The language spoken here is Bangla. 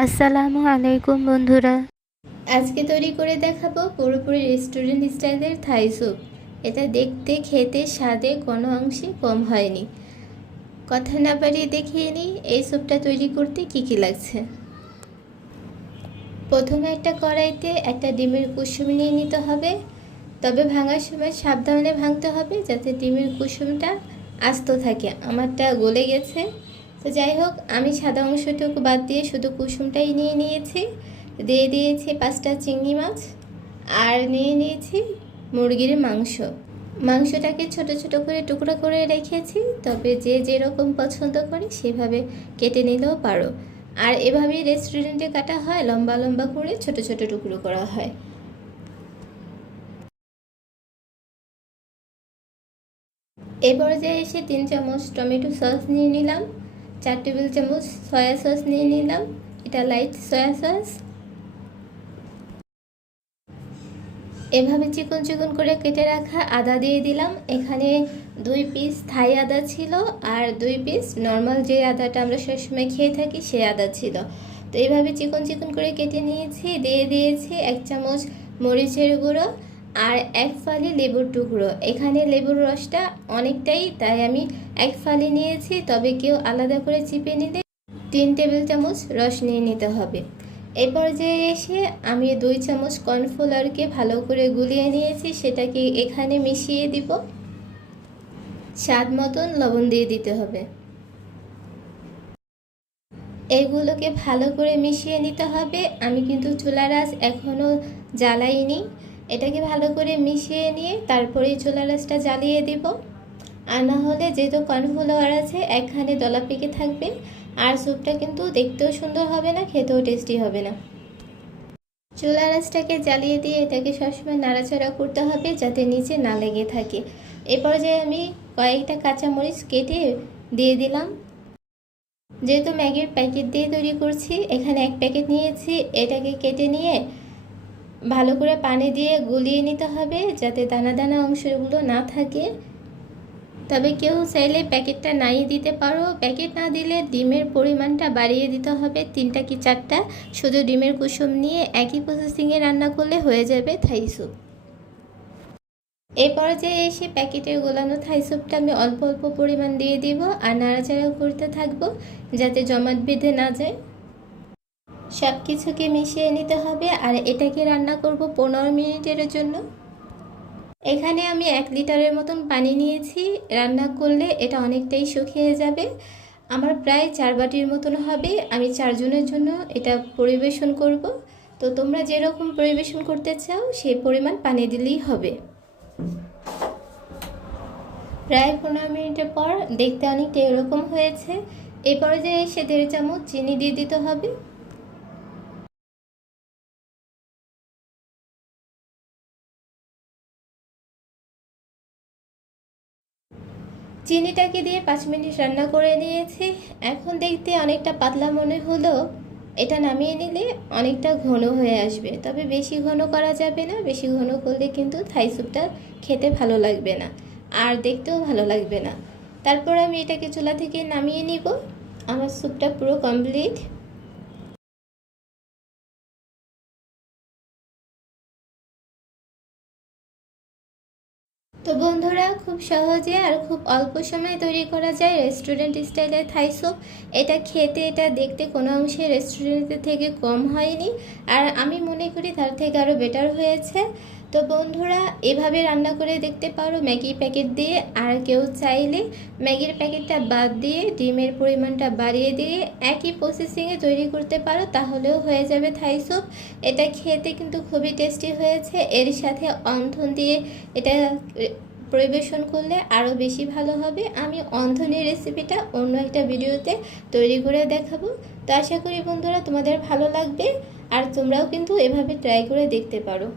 আসসালামু আলাইকুম বন্ধুরা। আজকে তৈরি করে দেখাবো পুরোপুরি রেস্টুরেন্ট স্টাইলের থাই স্যুপ। এটা দেখতে খেতে স্বাদে কোনো অংশে কম হয়নি। কথা না বাড়িয়ে দেখিয়ে নিই এই স্যুপটা তৈরি করতে কি কি লাগছে। প্রথমে একটা কড়াইতে একটা ডিমের কুসুম নিয়ে নিতে হবে, তবে ভাঙার সময় সাবধানে ভাঙতে হবে যাতে ডিমের কুসুমটা আস্ত থাকে। আমারটা গলে গেছে, তো যাই হোক, আমি সাদা অংশটুকু বাদ দিয়ে শুধু কুসুমটাই নিয়ে নিয়েছি। দিয়ে দিয়েছি 5টা চিংড়ি মাছ, আর নিয়ে নিয়েছি মুরগির মাংস। মাংসটাকে ছোট ছোট করে টুকরো করে রেখেছি, তবে যে যেরকম পছন্দ করে সেভাবে কেটে নিলেও পারো। আর এভাবেই রেস্টুরেন্টে কাটা হয়, লম্বা লম্বা করে ছোট ছোট টুকরো করা হয়। এই পর্যায়ে এসে 3 চামচ টমেটো সস নিয়ে নিলাম, 4 টেবিল চামচ সয়া সস নিয়ে নিলাম, এটা লাইট সয়া সস। এভাবে চিকন চিকন করে কেটে রাখা আদা দিয়ে দিলাম। এখানে 2 পিস থাই আদা ছিল, আর 2 পিস নর্মাল যে আদাটা আমরা সবসময় খেয়ে থাকি সে আদা ছিল। তো এইভাবে চিকন চিকন করে কেটে নিয়েছি। দিয়ে দিয়েছি 1 চামচ মরিচের গুঁড়ো আর 1 ফালি লেবুর টুকরো। এখানে লেবুর রসটা অনেকটাই, তাই আমি 1 ফালি নিয়েছি, তবে কেউ আলাদা করে চিপে নিলে 3 টেবিল চামচ রস নিয়ে নিতে হবে। এই পর্যায়ে এসে আমি 2 চামচ কর্নফ্লাওয়ারকে ভালো করে গুলিয়ে নিয়েছি, সেটাকে এখানে মিশিয়ে দিব। স্বাদ মতন লবণ দিয়ে দিতে হবে। এগুলোকে ভালো করে মিশিয়ে নিতে হবে। আমি কিন্তু চুলার আঁচ এখনও জ্বালাইনি। এটাকে ভালো করে মিশিয়ে নিয়ে তারপরেই চুলার আঁচটা জ্বালিয়ে দিব, আর না হলে যেহেতু কর্নফ্লাওয়ার আছে একখানে দলা পেকে থাকবে, আর স্যুপটা কিন্তু দেখতেও সুন্দর হবে না, খেতেও টেস্টি হবে না। চুলার আঁচটাকে জ্বালিয়ে দিয়ে এটাকে সবসময় নাড়াচাড়া করতে হবে যাতে নিচে না লেগে থাকে। এ পর্যায়ে আমি কয়েকটা কাঁচামরিচ কেটে দিয়ে দিলাম। যেহেতু ম্যাগির প্যাকেট দিয়ে তৈরি করছি, এখানে 1 প্যাকেট নিয়েছি। এটাকে কেটে নিয়ে ভালো করে পানি দিয়ে গুলিয়ে নিতে হবে যাতে দানা দানা অংশগুলো না থাকে। তবে কেউ চাইলে প্যাকেটটা নাই দিতে পারো। প্যাকেট না দিলে ডিমের পরিমাণটা বাড়িয়ে দিতে হবে, 3টা কি 4টা। শুধু ডিমের কুসুম নিয়ে একই প্রসেসিংয়ে রান্না করলে হয়ে যাবে থাই স্যুপ। এই পর্যায়ে এসে প্যাকেটের গোলানো থাই স্যুপটা আমি অল্প অল্প পরিমাণ দিয়ে দিব, আর নাড়াচাড়া করতে থাকবো যাতে জমাট বেঁধে না যায়। সব কিছুকে মিশিয়ে নিতে হবে, আর এটাকে রান্না করব 15 মিনিটের জন্য। এখানে আমি 1 লিটারের মতন পানি নিয়েছি। রান্না করলে এটা অনেকটাই শুকিয়ে যাবে। আমার প্রায় 4 বাটির মতন হবে। আমি 4 জনের জন্য এটা পরিবেশন করব। তো তোমরা যেরকম পরিবেশন করতে চাও সেই পরিমাণ পানি দিলেই হবে। প্রায় 15 মিনিটের পর দেখতে অনেকটা এরকম হয়েছে। এই পর্যায়ে এসে 1.5 চামচ চিনি দিয়ে দিতে হবে। চিনিটাকে দিয়ে 5 মিনিট রান্না করে নিয়েছি। এখন দেখতে অনেকটা পাতলা মনে হলো, এটা নামিয়ে নিলে অনেকটা ঘন হয়ে আসবে। তবে বেশি ঘন করা যাবে না, বেশি ঘন করলে কিন্তু থাই স্যুপটা খেতে ভালো লাগবে না, আর দেখতেও ভালো লাগবে না। তারপর আমি এটাকে চুলা থেকে নামিয়ে নিব। আমার স্যুপটা পুরো কমপ্লিট। তো বন্ধুরা, খুব সহজে আর খুব অল্প সময়ে তৈরি করা যায় রেস্টুরেন্ট স্টাইলের থাই স্যুপ। এটা খেতে, এটা দেখতে কোনো অংশে রেস্টুরেন্টের থেকে কম হয়নি, আর আমি মনে করি তার থেকে আরও বেটার হয়েছে। তো বন্ধুরা, এভাবে রান্না করে দেখতে পারো ম্যাগি প্যাকেট দিয়ে। আর কেউ চাইলে ম্যাগির প্যাকেটটা বাদ দিয়ে ডিমের পরিমাণটা বাড়িয়ে দিয়ে একই প্রসেসিংয়ে তৈরি করতে পারো, তাহলেও হয়ে যাবে থাই স্যুপ। এটা খেতে কিন্তু খুবই টেস্টি হয়েছে। এর সাথে অন্থন দিয়ে এটা পরিবেশন করলে আরও বেশি ভালো হবে। আমি অন্থনের রেসিপিটা অন্য একটা ভিডিওতে তৈরি করে দেখাবো। তো আশা করি বন্ধুরা তোমাদের ভালো লাগবে, আর তোমরাও কিন্তু এভাবে ট্রাই করে দেখতে পারো।